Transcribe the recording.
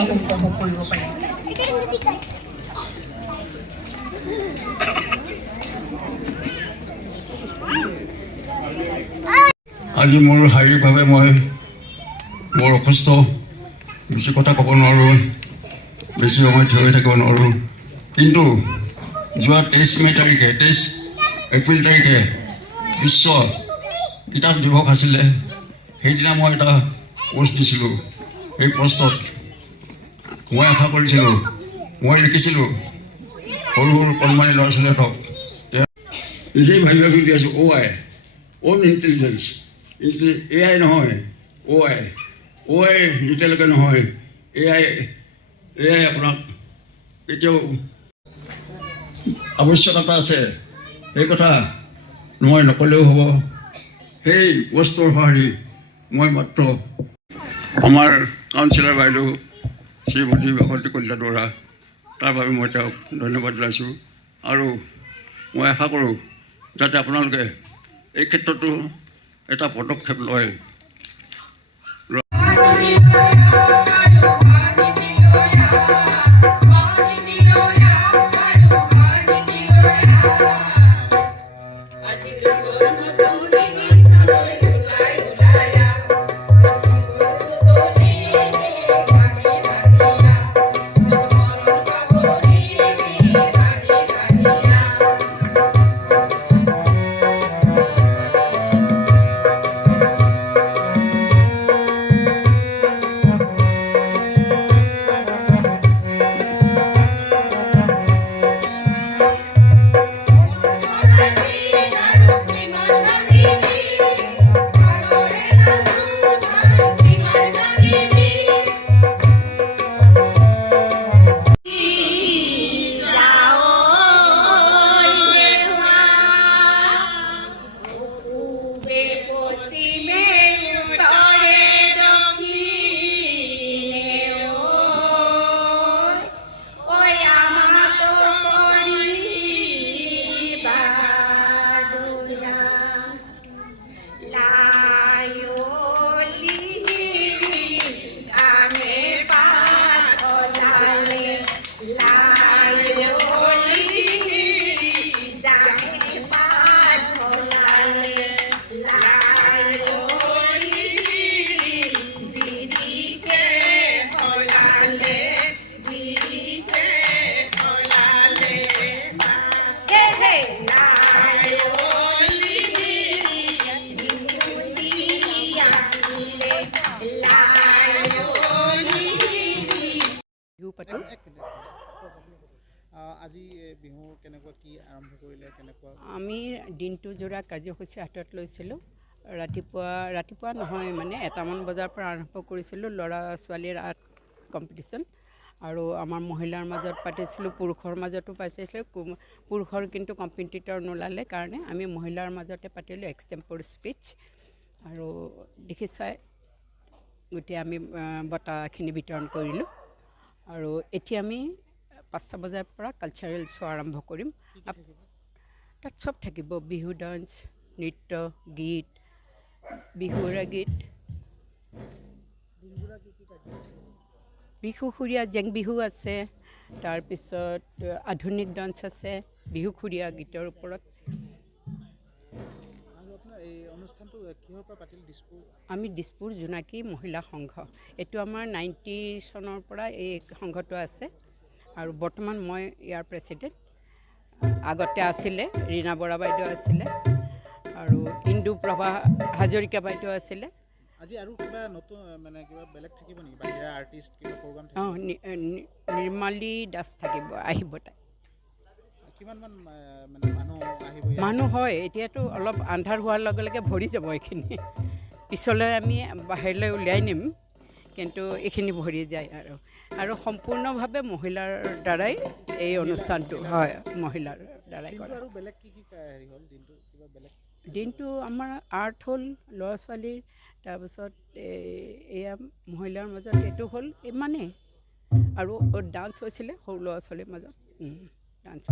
এই উপভোগ কৰিব পাৰিম। আজি মোৰ শাৰীৰিকভাৱে মই বৰ অসুস্থ, বেছি কথা ক'ব নোৱাৰোঁ, বেছি সময় থিয় হৈ থাকিব নোৱাৰোঁ। কিন্তু যোৱা 23 এপ্ৰিল তাৰিখে বিশ্ব কিতাপ দিৱস আছিলে। সেইদিনা মই এটা পোষ্ট দিছিলোঁ। সেই পোষ্টত মই আশা কৰিছিলোঁ, মই লিখিছিলোঁ সৰু সৰু কণমানি ল'ৰা ছোৱালীহঁতক নিজেই ভাবি ভাবি দি আছোঁ, অ'ন ইণ্টেলিজেঞ্চ, AI নহয়, অ'আই যেতিয়ালৈকে নহয়, AI আপোনাক কেতিয়াও আৱশ্যকতা আছে, সেই কথা মই নক'লেও হ'ব। সেই বস্তুৰ সঁহাৰি মই মাত্ৰ আমাৰ কাউন্সিলৰ বাইদেউ শ্ৰীমতী বাসন্তী কলিতা বৰা, তাৰ বাবে মই তেওঁক ধন্যবাদ জনাইছোঁ। আৰু মই আশা কৰোঁ যাতে আপোনালোকে এই ক্ষেত্ৰতো এটা পদক্ষেপ লয়। আমি দিনটো জোৰা কাৰ্যসূচী হাতত লৈছিলোঁ। ৰাতিপুৱা নহয় মানে 1টামান বজাৰ পৰা আৰম্ভ কৰিছিলোঁ ল'ৰা ছোৱালীৰ আৰ্ট কম্পিটিশ্যন। আৰু আমাৰ মহিলাৰ মাজত পাতিছিলোঁ, পুৰুষৰ মাজতো পাতিছিলোঁ। পুৰুষৰ কিন্তু কম্পিটিটৰ নোলালে কাৰণে আমি মহিলাৰ মাজতে পাতিলোঁ এক্সটেম্পৰ স্পীচ। আৰু দেখিছাই গোটেই আমি বঁটাখিনি বিতৰণ কৰিলোঁ। আৰু এতিয়া আমি 5টা বজাৰ পৰা কালচাৰেল শ্ব' আৰম্ভ কৰিম। তাত চব থাকিব, বিহু ডান্স, নৃত্য, গীত, বিহুৰা গীত, বিহুসুৰীয়া জেং বিহু আছে, তাৰপিছত আধুনিক ডান্স আছে, বিহুসুৰীয়া গীতৰ ওপৰত। আমি দিছপুৰ জোনাকী মহিলা সংঘ, এইটো আমাৰ 90 চনৰ পৰা এই সংঘটো আছে। আৰু বৰ্তমান মই ইয়াৰ প্ৰেচিডেণ্ট। আগতে আছিলে ৰীণা বৰা বাইদেউ আছিলে, আৰু ইন্দু প্ৰভা হাজৰিকা বাইদেউ আছিলে। আজি আৰু কিবা নতুন মানে কিবা বেলেগ থাকিব নেকি, বাহিৰা আৰ্টিষ্ট কিবা প্ৰগ্ৰাম থাকিব? নিৰ্মালী দাস থাকিব, আহিব তাই। কিমানমান মানে মানুহ হয়? এতিয়াতো অলপ আন্ধাৰ হোৱাৰ লগে লগে ভৰি যাব এইখিনি। পিছলৈ আমি বাহিৰলৈ উলিয়াই নিম, কিন্তু এইখিনি ভৰি যায়। আৰু সম্পূৰ্ণভাৱে মহিলাৰ দ্বাৰাই এই অনুষ্ঠানটো হয়, মহিলাৰ দ্বাৰাই কৰা। দিনটো আমাৰ আৰ্ট হ'ল ল'ৰা ছোৱালীৰ, তাৰপিছত এয়া মহিলাৰ মাজত এইটো হ'ল ইমানেই। আৰু ডান্স হৈছিলে সৰু ল'ৰা ছোৱালীৰ মাজত, ডান্স